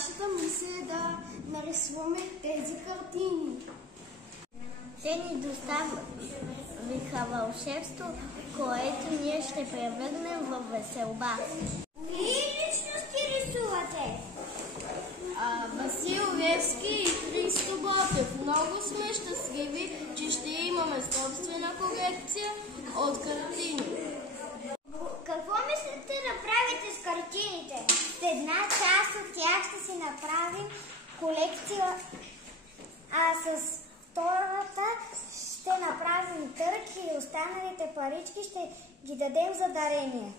нашата мисия е да нарисуваме тези картини. Те ни доставиха вълшебство, което ние ще превърнем в веселба. Кои личности рисувате? Васил Левски и Христо Ботев. Много сме щастливи, че ще имаме собствена колекция от картини. Какво мислите да правите с картините? С една част от тях ще си направим колекция, а с втората ще направим търг и останалите парички ще ги дадем за дарение.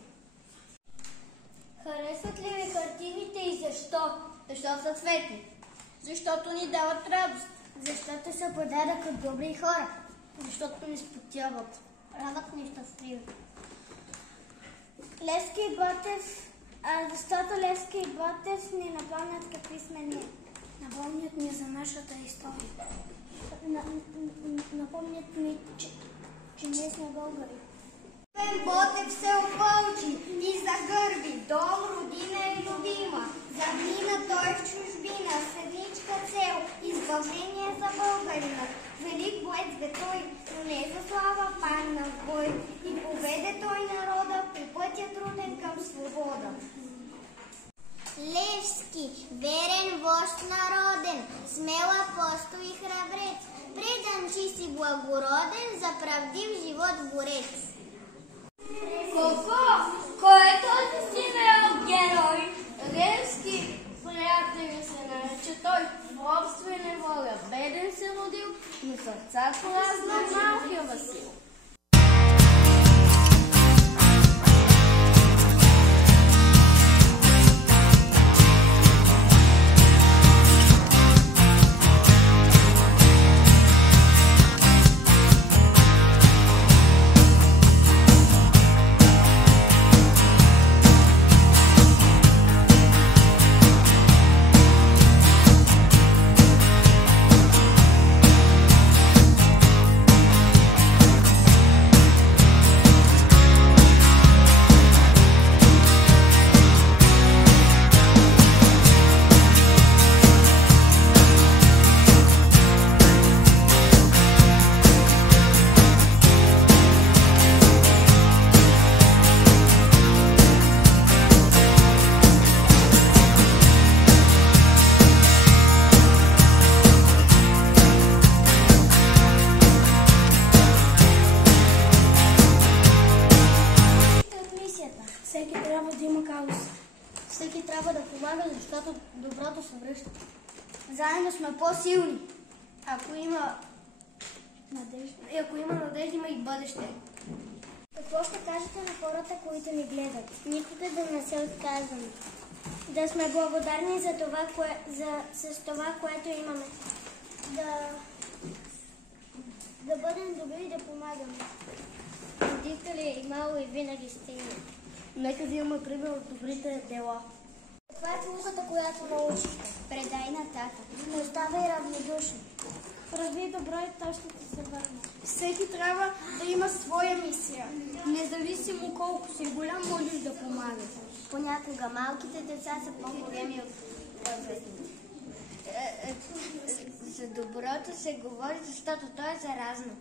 Харесват ли ви картините и защо? Защото са цветни. Защото ни дават радост. Защото са подарък от добри хора. Защото ни спотяват. Радват ни щастливи. Левски и Ботев, защото Левски и Ботев ни напомнят какви сме ние. Напомнят ни за нашата история. Напомнят ни, че ние сме българи. Ботев се опълчи и загърби, дом, родина и любима. Замина той в чужбина, седничка цел, избавление за българина. Велик боец бе той, но не за слава падна в бой. И поведе той народа по пътя труден към свобода. Левски, верен вожд народен, смел апостол и храбрец, предан чист и благороден, за правдив живот борец. Кой е този симеал герой? Левски, приятели се нарече той. В робство и неволя беден се родил, но сърца празна малкия Васил. Всеки трябва да има кауза. Всеки трябва да помага, защото доброто се връща. Заедно сме по-силни. Ако има надежда, има и бъдеще. Какво ще кажете на хората, които ни гледат? Никога да не се отказваме. Да сме благодарни за това, с това, което имаме. Да бъдем добри и да помагаме. Родители имало и винаги сте имали. Нека да имаме пример от добрите дела. Каква е полуката, която научихте? Предай нататък. Не оставай равнодушен. Прави добро и то ще ти се върне. Всеки трябва да има своя мисия. Независимо колко си голям, можеш да помагаш. Понякога малките деца са по-големи от възрастните. За доброто се говори, защото то е заразно.